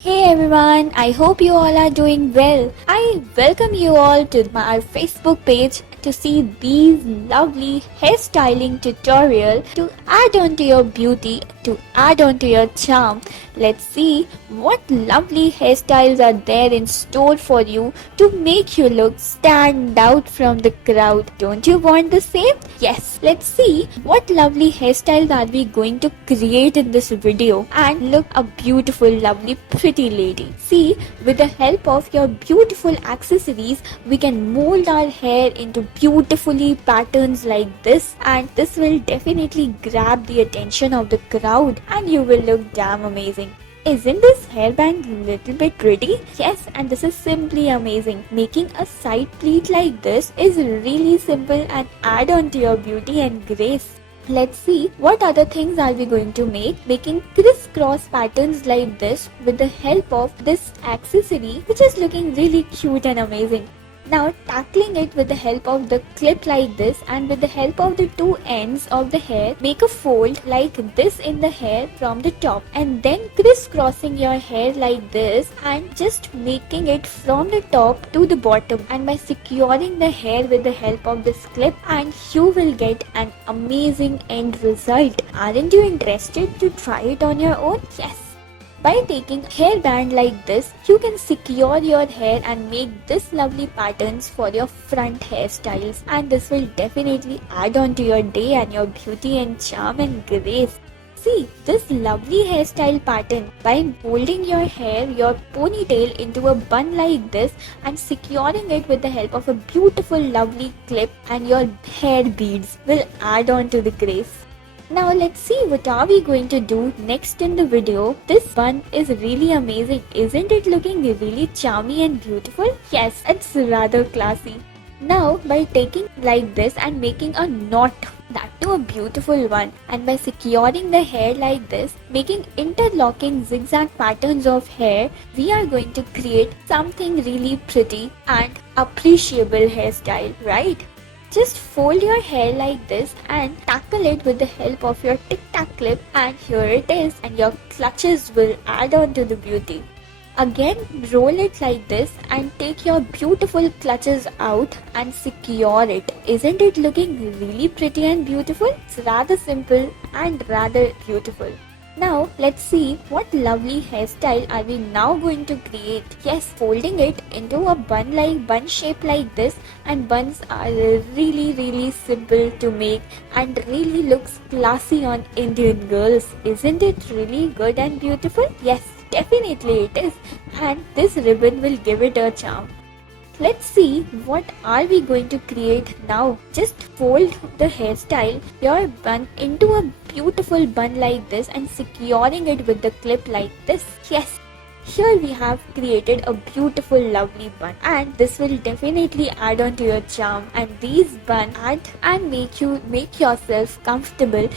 Hey everyone, I hope you all are doing well. I welcome you all to our Facebook page to see these lovely hairstyling tutorial to add on to your beauty, to add on to your charm. Let's see what lovely hairstyles are there in store for you to make you look stand out from the crowd. Don't you want the same? Yes, let's see what lovely hairstyles are we going to create in this video and look a beautiful, lovely, pretty lady. See, with the help of your beautiful accessories, we can mold our hair into beautifully patterns like this, and this will definitely grab the attention of the crowd and you will look damn amazing. Isn't this hairband little bit pretty? Yes, and this is simply amazing. Making a side pleat like this is really simple and add on to your beauty and grace. Let's see what other things are we going to make. Making crisscross patterns like this with the help of this accessory, which is looking really cute and amazing. Now tackling it with the help of the clip like this, and with the help of the two ends of the hair, make a fold like this in the hair from the top, and then crisscrossing your hair like this and just making it from the top to the bottom, and by securing the hair with the help of this clip, and you will get an amazing end result. Aren't you interested to try it on your own? Yes. By taking hairband like this, you can secure your hair and make this lovely patterns for your front hairstyles, and this will definitely add on to your day and your beauty and charm and grace. See this lovely hairstyle pattern by holding your hair, your ponytail into a bun like this and securing it with the help of a beautiful lovely clip, and your hair beads will add on to the grace. Now let's see what are we going to do next in the video. This bun is really amazing. Isn't it looking really charmy and beautiful? Yes, it's rather classy. Now by taking like this and making a knot, that too a beautiful one, and by securing the hair like this, making interlocking zigzag patterns of hair, we are going to create something really pretty and appreciable hairstyle, right? Just fold your hair like this and tackle it with the help of your tic-tac clip, and here it is, and your clutches will add on to the beauty. Again, roll it like this and take your beautiful clutches out and secure it. Isn't it looking really pretty and beautiful? It's rather simple and rather beautiful. Now let's see what lovely hairstyle are we now going to create. Yes, folding it into a bun shape like this, and buns are really simple to make and really looks classy on Indian girls. Isn't it really good and beautiful? Yes, definitely it is, and this ribbon will give it a charm. Let's see what are we going to create now. Just fold the hairstyle, your bun into a beautiful bun like this and securing it with the clip like this. Yes, here we have created a beautiful lovely bun, and this will definitely add on to your charm, and these bun add and make yourself comfortable